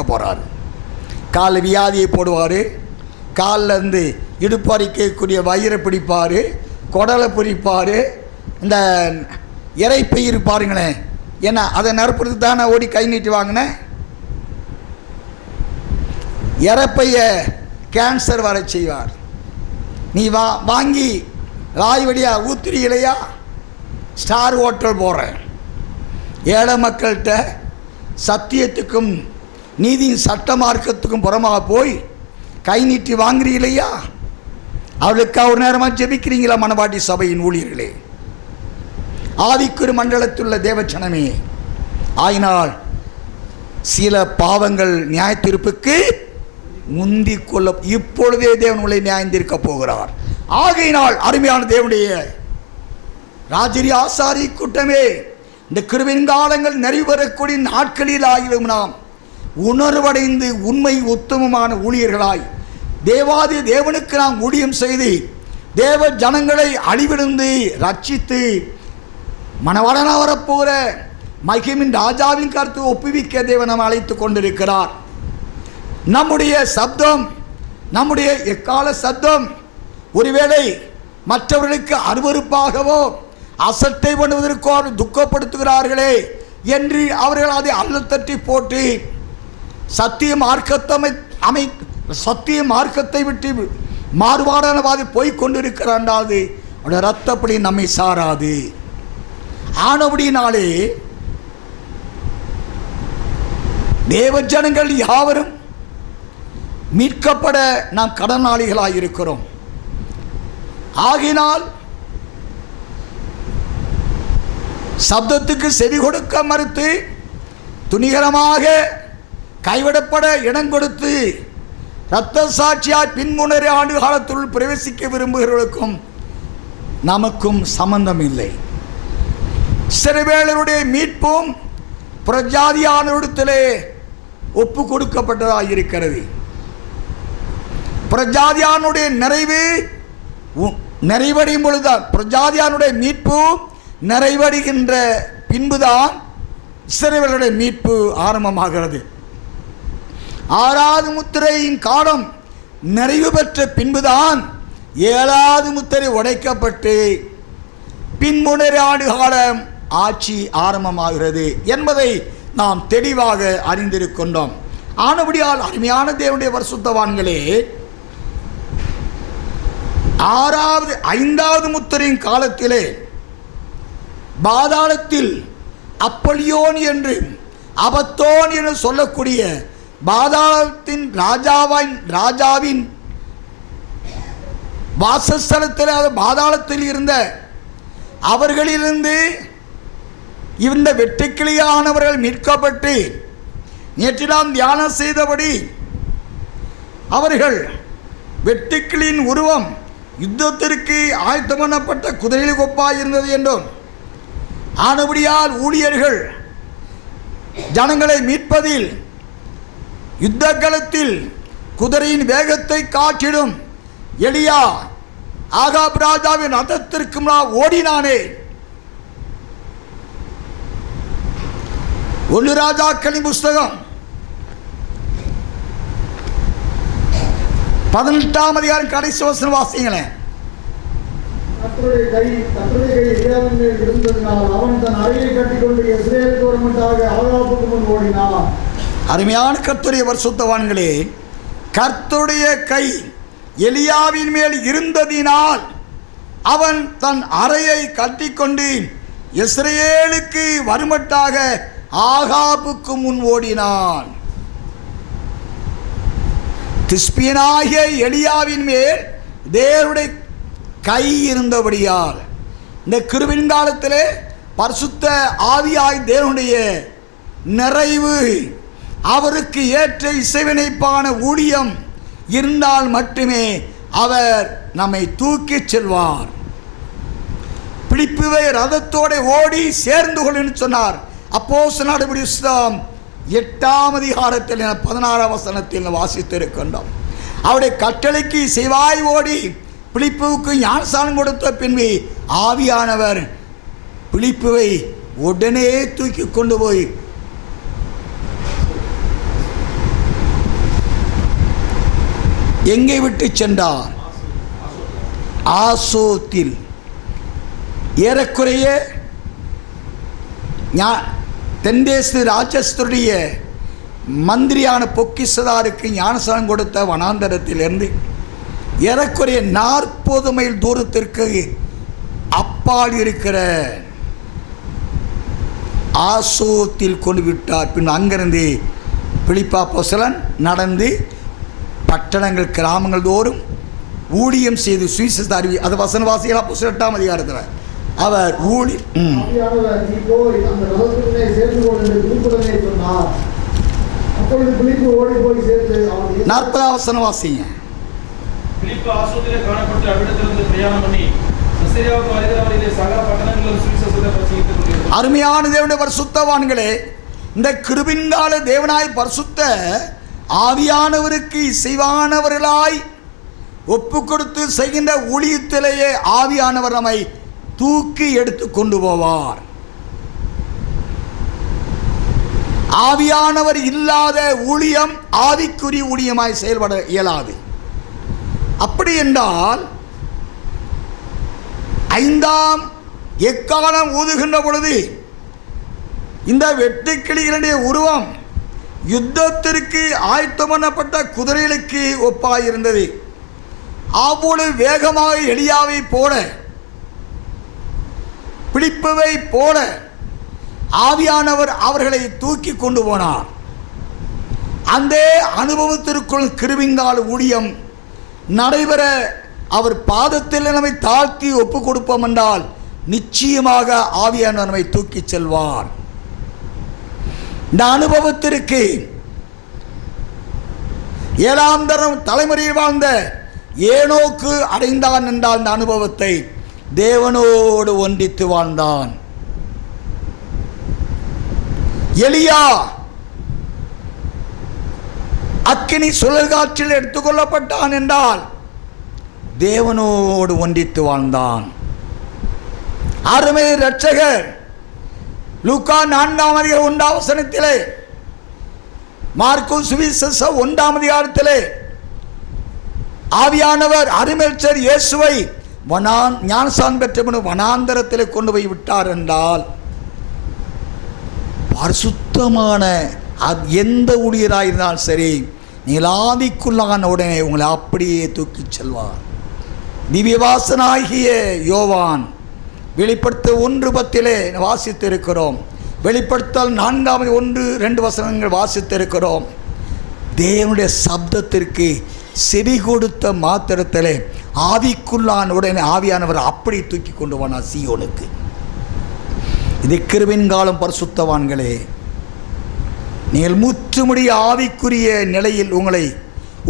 நடக்க போகிறார் கால் வியாதியை போடுவார். காலிலேருந்து இருந்து இடுப்பறிக்கக்கூடிய வயிறை பிடிப்பார். குடலை பிடிப்பார். இந்த இறைப்பயிர் பாருங்களேன். ஏன்னா அதை நிரப்புறதுக்கு தானே ஓடி கை நீட்டி வாங்கினேன் இறப்பைய கேன்சர் வர செய்வார். நீ வா வாங்கி ராய் வழியா இல்லையா ஸ்டார் ஹோட்டல் போகிறேன் ஏழை மக்கள்கிட்ட சத்தியத்துக்கும் நீதியின் சட்ட மார்க்கத்துக்கும் புறமாக போய் கை நீட்டி வாங்குறீங்களையா அவளுக்கு ஒரு நேரமாக ஜெபிக்கிறீங்களா மணவாட்டி சபையின் ஊழியர்களே? ஆதிக்குரு மண்டலத்துள்ள தேவச்சனமே ஆயினால் சில பாவங்கள் நியாயத்தீர்ப்புக்கு முந்தி கொள்ள இப்பொழுதே தேவன் உங்களை நியாயந்திருக்க போகிறார். ஆகையினால் அருமையான தேவனுடைய ராஜரி ஆசாரி கூட்டமே இந்த கிருவின் காலங்கள் நிறைவேறக்கூடிய நாட்களில் ஆகிடும் நாம் உணர்வடைந்து உண்மை உத்தமமான ஊழியர்களாய். தேவாதி தேவனுக்கு நாம் ஊழியம் செய்து தேவ ஜனங்களை அழிவிடுந்து ரட்சித்து மணவளனா வரப்போகிற மகிமின் ராஜாவின் கருத்து ஒப்புவிக்க தேவன் நம்ம அழைத்து கொண்டிருக்கிறார். நம்முடைய சப்தம் நம்முடைய எக்கால சப்தம் ஒருவேளை மற்றவர்களுக்கு அருவருப்பாகவோ அசட்டை பண்ணுவதற்கோ துக்கப்படுத்துகிறார்களே என்று அவர்கள் அதை அல்லத்தட்டி போட்டு சத்திய மார்க்கத்தை அமை சத்திய மார்க்கத்தை விட்டு மாறுபாடானவாதி போய்கொண்டிருக்கிறாண்டாது அவருடைய ரத்தப்படி நம்மை சாராது. ஆனபடினாலே தேவஜனங்கள் யாவரும் மீட்கப்பட நாம் கடனாளிகளாக இருக்கிறோம். ஆகினால் சப்தத்துக்கு செவி கொடுக்க மறுத்து துணிகரமாக கைவிடப்பட இடம் கொடுத்து இரத்த சாட்சியாய் பின்முன்னரே ஆண்டு காலத்துள் பிரவேசிக்க விரும்புகிறவர்களுக்கும் நமக்கும் சம்பந்தம் இல்லை சிறுவேளருடைய மீட்பும் பிரஜாதியானவரிடத்திலே ஒப்பு கொடுக்கப்பட்டதாக இருக்கிறது பிரஜாதியானுடைய நிறைவு உ- நிறைவடையும் பொழுதுதான் பிரஜாதியானுடைய மீட்பு நிறைவடைகின்ற பின்புதான் சிறுவர்களுடைய மீட்பு ஆரம்பமாகிறது. ஆறாவது முத்திரையின் காலம் நிறைவு பெற்ற பின்புதான் ஏழாவது முத்திரை உடைக்கப்பட்டு பின்முனர் ஆண்டு காலம் ஆட்சி ஆரம்பமாகிறது என்பதை நாம் தெளிவாக அறிந்திருக்கின்றோம். ஆனபடியால் அருமையான தேவனுடைய வருசுத்தவான்களே ஆறாவது ஐந்தாவது முத்திரையின் காலத்திலே பாதாளத்தில் அப்பலியோன் என்று அபத்தோன் என்று சொல்லக்கூடிய பாதாளத்தின் ராஜாவின் ராஜாவின் வாசஸ்தலத்தில் அது பாதாளத்தில் இருந்த அவர்களிலிருந்து இந்த வெட்டுக்கிளியானவர்கள் மீட்கப்பட்டு நேற்று நாம் தியானம் செய்தபடி அவர்கள் வெட்டுக்கிளியின் உருவம் யுத்தத்திற்கு ஆயத்தம் பண்ணப்பட்ட குதிரையில் கொப்பாய் இருந்தது என்றும் ஆனபடியால் ஊழியர்கள் ஜனங்களை மீட்பதில் யுத்த களத்தில் குதிரையின் வேகத்தை காட்டிடும். எளியா ஆகாப் ராஜாவின் ரதத்திற்கு நான் ஓடினானே. ஒன்று ராஜாக்களின் புஸ்தகம். பதினெட்டாம் அதிகாரம் கடைசி வசனம் வாசிங்களேன் அவன் தன் அறையை கட்டிக்கொண்டு இஸ்ரேல் கவர்மெண்டாக ஆகாப்புக்கு முன் ஓடினான். அருமையான கர்த்துடைய வருசுத்தவான்களே கர்த்துடைய கை எலியாவின் மேல் இருந்ததினால் அவன் தன் அறையை கட்டிக்கொண்டு இஸ்ரேலுக்கு வருமட்டாக ஆகாபுக்கு முன் ஓடினான். திஸ்பியனாகிய எலியாவின் மேல் தேவருடைய கை இருந்தபடியால் இந்த கிருவின் காலத்திலே பரிசுத்த ஆவியாய் தேவனுடைய நிறைவு அவருக்கு ஏற்ற இசைவினைப்பான ஊழியம் இருந்தால் மட்டுமே அவர் நம்மை தூக்கிச் செல்வார். பிடிப்புவை ரதத்தோட ஓடி சேர்ந்து கொள்ளுன்னு சொன்னார். அப்போ நாடுபடி புஸ்தகம் எட்டாம் அதிகாரத்தில் பதினாறாம் வசனத்தில் வாசித்திருக்கின்றோம். அவருடைய கட்டளைக்கு சிவாய் ஓடி பிழிப்புவுக்கு ஞானசானம் கொடுத்த பின்பு ஆவியானவர் பிழிப்புவை உடனே தூக்கி கொண்டு போய் எங்கே விட்டு சென்றார்? ஆசோத்தில். ஏறக்குறைய ஞா- தென்தேச ராஜஸ்தருடைய மந்திரியான பொக்கிசதாருக்கு ஞானசானம் கொடுத்த வனாந்தரத்திலிருந்து ஏறக்குறைய நாற்பது மைல் தூரத்திற்கு அப்பால் இருக்கிற ஆசோத்தில் கொண்டு விட்டார். பின் அங்கிருந்து பிலிப்பா பொசலன் நடந்து பட்டணங்கள் கிராமங்கள் தோறும் ஊழியம் செய்து சுவிசேஷ அறிவி அது வசனவாசிகளா புஸ்தகம் எட்டாம் அதிகாரத்தில் அவர் ஊழி நாற்பதாம் வசனம் வாசிங்க அருமையான தேவனுடைய பரிசுத்தவான்களே இந்த கிருபின்கால தேவனாய் பரிசுத்த ஆவியானவருக்கு இசைவானவர்களாய் ஒப்பு கொடுத்து செய்கின்ற ஊழியத்திலேயே ஆவியானவர் நம்மை தூக்கி எடுத்து கொண்டு போவார். ஆவியானவர் இல்லாத ஊழியம் ஆவிக்குரிய ஊழியமாய் செயல்பட இயலாது. அப்படி என்றால் ஐந்தாம் எக்காலம் ஊதுகின்ற பொழுது இந்த வெட்டுக்கிளிகளுடைய உருவம் யுத்தத்திற்கு ஆயத்தம் பண்ணப்பட்ட குதிரைகளுக்கு ஒப்பாயிருந்தது. அவ்வளவு வேகமாக எளியாவை போல பிடிப்பவை போல ஆவியானவர் அவர்களை தூக்கி கொண்டு போனார். அந்த அனுபவத்திற்குள் கிருவிங்கால் ஊழியம் நடைபெற அவர் பாதத்தில் நம்மை தாழ்த்தி ஒப்பு கொடுப்போம் என்றால் நிச்சயமாக ஆவியானவர் நம்மை தூக்கிச் செல்வார். இந்த அனுபவத்திற்கு ஏழாம் தரம் தலைமுறையில் வாழ்ந்த ஏனோக்கு அடைந்தான் என்றால் அந்த அனுபவத்தை தேவனோடு ஒன்றித்து வாழ்ந்தான். எளியா அக்கினி சுழல்காற்றில் எடுத்துக்கொள்ளப்பட்டான் என்றால் தேவனோடு ஒன்றித்து வாழ்ந்தான். அருமை ரட்சகர் லூக்கா நான்காம் அதிகாரம் ஒன்றாம் வசனத்திலே. மார்க்கும் சுவிசேஷ ஒன்றாம் அதிகாரத்திலே. ஆவியானவர் அருமேச்சர் இயேசுவை வனான் ஞானசான் பெற்றவனு வனாந்தரத்தில் கொண்டு போய் விட்டார் என்றால் பரிசுத்தமான அது எந்த ஊழியராக இருந்தாலும் சரி நீங்கள் ஆவிக்குள்ளான உடனே உங்களை அப்படியே தூக்கிச் செல்வார். திவ்யவாசனாகிய யோவான் வெளிப்படுத்த ஒன்று பத்திலே வாசித்திருக்கிறோம். வெளிப்படுத்தால் நான்காவது ஒன்று ரெண்டு வசனங்கள் வாசித்திருக்கிறோம். தேவனுடைய சப்தத்திற்கு செவி கொடுத்த மாத்திரத்திலே ஆவிக்குள்ளான் உடனே ஆவியானவர் அப்படி தூக்கி கொண்டு போனார் சியோனுக்கு. இது கிருவின் காலம் பரிசுத்தவான்களே நீங்கள் முற்றுமுடிய ஆவிக்குரிய நிலையில் உங்களை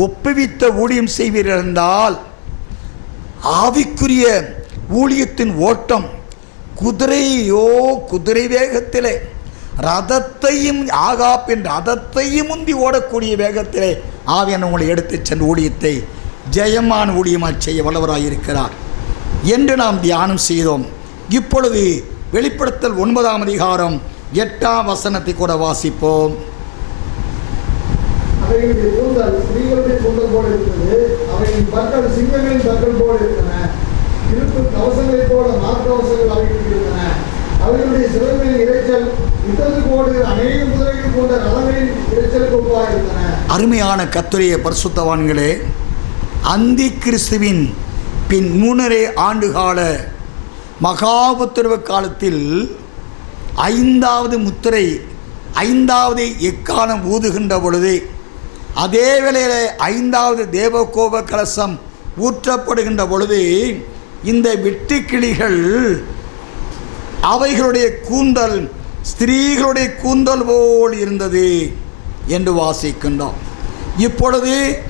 ஒப்புவித்த ஊழியம் செய்வீர்கள் என்றால் ஆவிக்குரிய ஊழியத்தின் ஓட்டம் குதிரையோ குதிரை வேகத்திலே ரதத்தையும் ஆகாப்பின் ரதத்தையும் முந்தி ஓடக்கூடிய வேகத்திலே ஆவியன் உங்களை எடுத்துச் சென்ற ஊழியத்தை ஜெயமான ஊழியமாக செய்ய வல்லவராயிருக்கிறார் என்று நாம் தியானம் செய்தோம். இப்பொழுது வெளிப்படுத்தல் ஒன்பதாம் அதிகாரம் எட்டாம் வசனத்தை கூட வாசிப்போம். அவைகளுடைய கூந்தல் ஸ்திரீகளுடைய கூந்தல் போல இருந்தது. அவைகளின் பற்கள் சிங்கங்களின் பற்கள் போல இருந்தன. கவசங்களைப் போல மார்க்கவசங்கள் அவைகளுக்கு இருந்தன அவைகளுடைய இறைச்சல் யுத்தத்துக்கு ஓடுகிற அநேக குதிரைகள் போன்ற ரதங்களின் இறைச்சலுக்கு ஒப்பாக அருமையான கத்துரைய பரிசுத்தவான்களே அந்தி கிறிஸ்துவின் பின் மூணரை ஆண்டுகால மகாபுத்திரவ காலத்தில் ஐந்தாவது முத்திரை ஐந்தாவது எக்காலம் ஊதுகின்ற பொழுது அதே வேளையில் ஐந்தாவது தேவகோப கலசம் ஊற்றப்படுகின்ற பொழுது இந்த வெட்டுக்கிளிகள் அவைகளுடைய கூந்தல் ஸ்திரீகளுடைய கூந்தல் போல் இருந்தது என்று வாசிக்கின்றோம். இப்பொழுது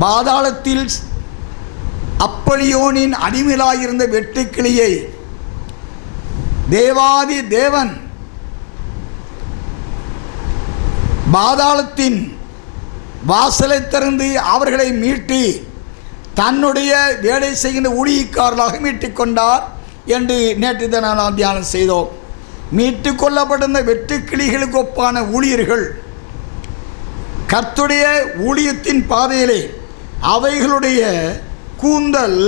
பாதாளத்தில் அப்பளியோனின் அடிமையிலாயிருந்த வெட்டுக்கிளியை தேவாதி தேவன் பாதாளத்தின் வாசலை திறந்து அவர்களை மீட்டி தன்னுடைய வேலை செய்கின்ற ஊழியக்காரர்களாக மீட்டுக்கொண்டார் என்று நேற்று தினம் நாம் தியானம் செய்தோம். மீட்டு கொள்ளப்பட்டிருந்த வெட்டுக்கிளிகளுக்கு ஒப்பான ஊழியர்கள் கர்த்துடைய ஊழியத்தின் பாதையிலே அவைகளுடைய கூந்தல்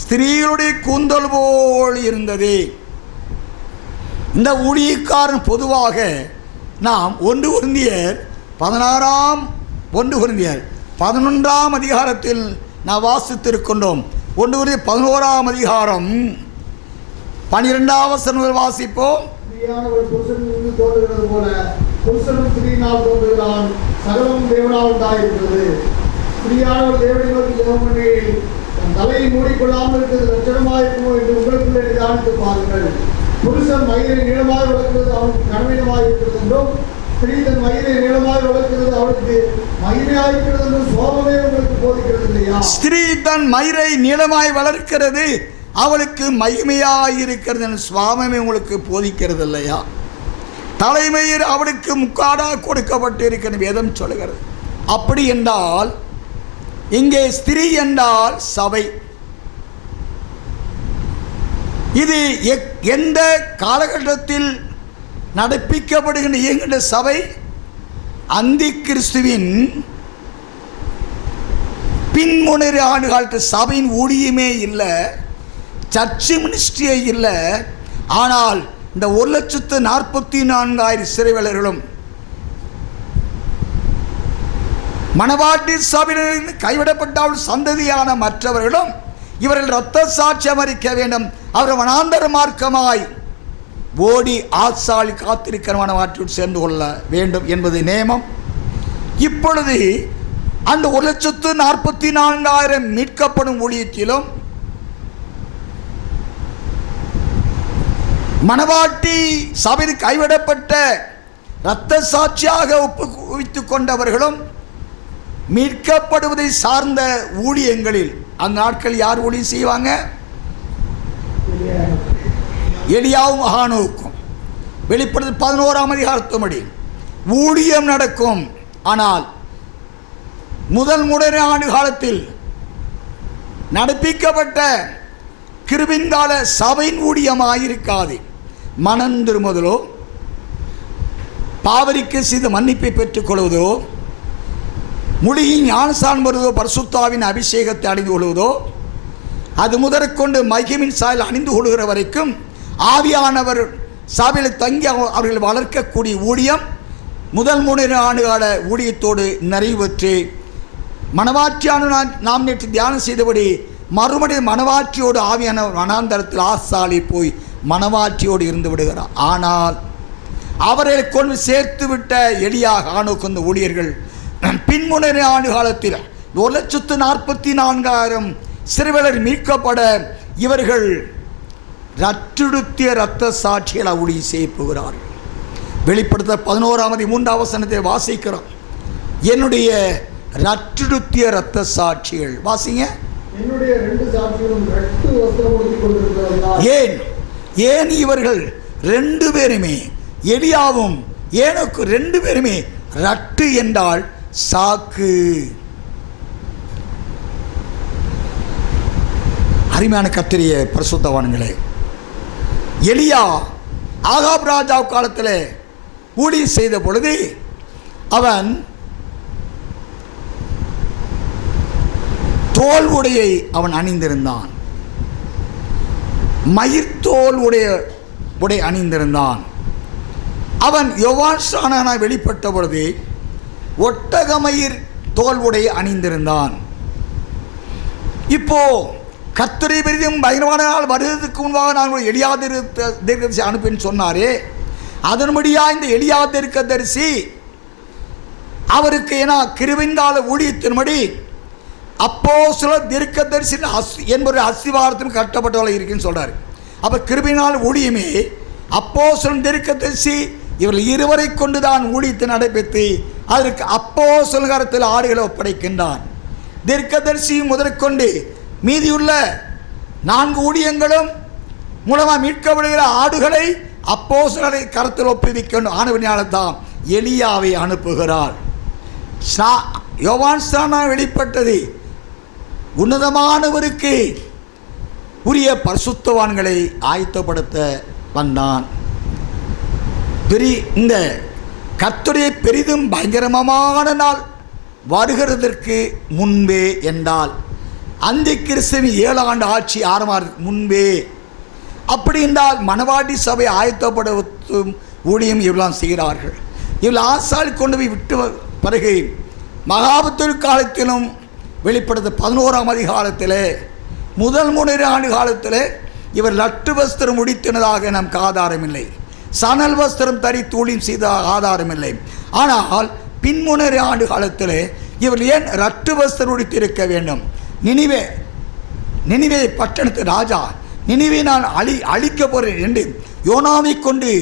ஸ்திரீகளுடைய கூந்தல் போல் இருந்தது. இந்த ஊழியக்காரன் பொதுவாக நாம் ஒன்று பொருந்தியர் பதினாறாம் ஒன்று பொருந்தியர் பதினொன்றாம் அதிகாரத்தில் நான் வாசித்திருக்கின்றோம். ஒன்று குருந்தியர் பதினோராம் அதிகாரம். பனிரெண்டாம் வசனங்கள் வாசிப்போம். ஸ்திரீயானவள் தோன்றுகிறது போல புருஷனும் தோன்றுகிறான். தேவனால் உண்டாயிருக்கிறது. ஸ்திரீயானவள் தேவனை நோக்கி தலையை மூடிக்கொள்ளாமல் இருக்கிறது லட்சணமாயிருக்குமோ என்று உங்களுக்குள்ளே நிதானித்து பாருங்கள். புருஷன் மயிரை நீளமாக வளர்க்கிறது அவனுக்கு கனவீனமாக இருக்கிறது என்றும் ஸ்திரீ தன் மயிரை நீளமாக வளர்க்கிறது அவளுக்கு மகிமையாயிருக்கிறது என்று சோபமே உங்களுக்கு போதிக்கிறது இல்லையா ஸ்திரீ தன் மயிரை நீளமாய் வளர்க்கிறது அவளுக்கு மகிமையாயிருக்கிறது என்று சுவாமமே உங்களுக்கு போதிக்கிறது இல்லையா தலைமையில் அவளுக்கு முக்காடாக கொடுக்கப்பட்டு இருக்கிற வேதம் சொல்கிறது அப்படி என்றால் இங்கே ஸ்திரீ என்றால் சபை. இது எந்த காலகட்டத்தில் நடப்பிக்கப்படுகின்ற இயங்குகின்ற சபை அந்தி கிறிஸ்துவின் பின்முனைறு ஆண்டு காலத்து சபையின் ஊழியமே இல்லை சர்ச்சு மினிஸ்ட்ரியே இல்லை. ஆனால் இந்த ஒரு லட்சத்து நாற்பத்தி நான்காயிரம் சிறைவேலர்களும் மணவாட்டி சபையிலிருந்து கைவிடப்பட்டால் சந்ததியான மற்றவர்களும் இவர்கள் இரத்த சாட்சியம் அறிக்க வேண்டும். அவர் வனாந்தர மார்க்கமாய் ஓடி ஆசாளி காத்திருக்கிற சேர்ந்து கொள்ள வேண்டும் என்பது நியமம். இப்பொழுது அந்த ஒரு லட்சத்து நாற்பத்தி நான்காயிரம் மீட்கப்படும் ஊழியத்திலும் மணவாட்டி சபையில் கைவிடப்பட்ட இரத்த சாட்சியாக ஒப்புவித்துக் கொண்டவர்களும் மீட்கப்படுவதை சார்ந்த ஊழியங்களில் அந்த நாட்கள் யார் ஊழியம் செய்வாங்க? எலியாவும் மகானுவுக்கும் வெளிப்படுத்த பதினோராம் அதிகாரத்துமடி ஊழியம் நடக்கும். ஆனால் முதல் முறையான ஆண்டு காலத்தில் நடப்பிக்கப்பட்ட கிருபின்கால சபையின் ஊழியமாயிருக்காது. மனம் திரும்புதலோ பாவரிக்கு செய்த மன்னிப்பை பெற்றுக்கொள்வதோ முடியின் ஞானசான் வருவதோ பரிசுத்தாவின் அபிஷேகத்தை அணிந்து கொள்வதோ அது முதற்கொண்டு மகிமின் சாயல் அணிந்து கொள்கிற வரைக்கும் ஆவியானவர் சபையில் தங்கி அவ- அவர்கள் வளர்க்கக்கூடிய ஊழியம் முதல் மூன்று ஆண்டுகால ஊழியத்தோடு பெற்று மனவாட்சியான நாம் நேற்று தியானம் செய்தபடி மறுபடியும் மனவாட்சியோடு ஆவியான வனாந்தரத்தில் ஆசாலி போய் மனவாட்சியோடு இருந்து விடுகிறார். ஆனால் அவரை கொண்டு சேர்த்து விட்ட எளியாக ஆணுக்கு அந்த ஊழியர்கள் பின்முனை ஆண்டு காலத்தில் ஒரு லட்சத்து நாற்பத்தி நான்காயிரம் சிறுவலர் மீட்கப்பட இவர்கள் ரற்றுடுத்திய இரத்த சாட்சிகளை ஊழி செய்ய போகிறார்கள் வெளிப்படுத்த பதினோராமதி மூன்றாம் வசனத்தை வாசிக்கிறோம். என்னுடைய ரற்றுடுத்திய இரத்த சாட்சிகள். வாசிங்க. ஏன்? ஏன் இவர்கள் ரெண்டு பேருமே எலியாவும் ஏனுக்கு ரெண்டு பேருமே ரட்டு என்றால் சாக்கு. அருமையான கத்திரிய பரிசுத்தவான்களே எலியா ஆகாப் ராஜா காலத்தில் ஊழிய செய்த பொழுது அவன் தோல் உடையை அவன் அணிந்திருந்தான். மயிர்த்தோல் உடைய உடை அணிந்திருந்தான். அவன் யோவான்ஸ்தானாய் வெளிப்பட்ட பொழுது ஒட்டகமயிர் தோல் உடை அணிந்திருந்தான். இப்போ கத்துரை பெரிதும் பயங்கரமான நாள் வருவதற்கு முன்பாக நான் ஒரு எளியா தீர்க்கதரிசி அனுப்பின்னு சொன்னாரே. அதன்படியாக இந்த எளியா தீர்க்கதரிசி அவருக்கு ஏன்னா கிருவின்கால ஊழியத்தின்படி அப்போ சில தீர்க்கதரிசி அஸ் என்பது அஸ்திவாரத்தின் கட்டப்பட்டவளை இருக்குன்னு சொல்கிறார் அப்போ கிருபினால் ஊழியமே அப்போ சில தீர்க்கதரிசி இவர்கள் இருவரை கொண்டு தான் ஊழியத்தை நடைபெற்று அதற்கு அப்போ சொல்கரத்தில் ஆடுகளை ஒப்படைக்கின்றான். தீர்க்கதரிசி முதற்கொண்டு மீதியுள்ள நான்கு ஊழியங்களும் மூலமாக மீட்கப்படுகிற ஆடுகளை அப்போ சிலரை கருத்தில் ஒப்புவிக்கணும் ஆணுவினாலும் தான் எலியாவை அனுப்புகிறார். ஸ்நா- யோவான் ஸ்நானா வெளிப்பட்டது. உன்னதமானவருக்கு உரிய பரிசுத்தவான்களை ஆயத்தப்படுத்த வந்தான். பெரிய இந்த கத்துடைய பெரிதும் பயங்கரமான நாள் வருகிறதற்கு முன்பே என்றால் அந்த கிறிஸ்துவின் ஏழாண்டு ஆட்சி ஆரம்பத்துக்கு முன்பே. அப்படி என்றால் மணவாட்டி சபை ஆயத்தப்படுத்தும் ஊழியம் இவெல்லாம் செய்கிறார்கள். இவள் ஆசால் கொண்டு போய் விட்டு பிறகு மகாபத்திர காலத்திலும் வெளிப்படுத்த பதினோராம் அதிகாலத்தில் முதல் மூணு ஆண்டு காலத்தில் இவர் லட்டு வஸ்திரம் முடித்தினதாக நமக்கு ஆதாரமில்லை சணல் வஸ்திரம் தறி தூளியும் செய்த ஆதாரமில்லை. ஆனால் பின்முன்னேற ஆண்டு காலத்தில் இவர் ஏன் ரத்து வஸ்திரம் வேண்டும்? நினிவே நினிவே பட்டணத்து ராஜா நினிவே நான் அழி அழிக்க போகிறேன் என்று யோனாவை கொண்டு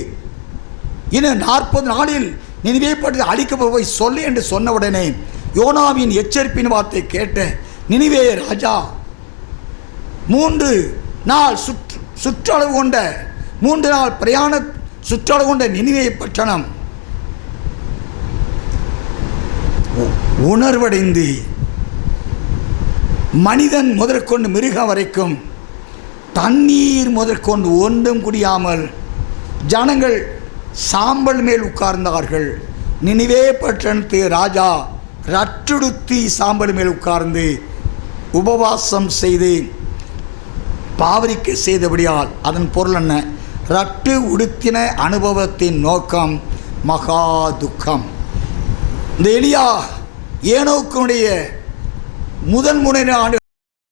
இன்னும் நாற்பது நாளில் நினிவே பட்டு அழிக்க போய் சொல்லு என்று சொன்ன உடனே யோனாவின் எச்சரிப்பின் வார்த்தை கேட்ட நினிவே ராஜா மூன்று நாள் சுற்று சுற்றளவு கொண்ட மூன்று நாள் பிரயாண சுற்றளவு கொண்ட நினிவே பட்டணம் உணர்வடைந்து மனிதன் முதற்கொண்டு மிருகம் வரைக்கும் தண்ணீர் முதற்கொண்டு ஒன்றும் குடியாமல் ஜனங்கள் சாம்பல் மேல் உட்கார்ந்தார்கள். நினிவே பட்டணத்து ராஜா ரட்டுடுத்தி சாம்பல் மேல் உட்கார்ந்து உபவாசம் செய்து பாவரிக்க செய்தபடியால் அதன் பொருள் என்ன? ரட்டு உடுத்தின அனுபவத்தின் நோக்கம் மகா துக்கம். இந்த எலியா ஏனோக்குடைய முதன் முனை ஆண்டு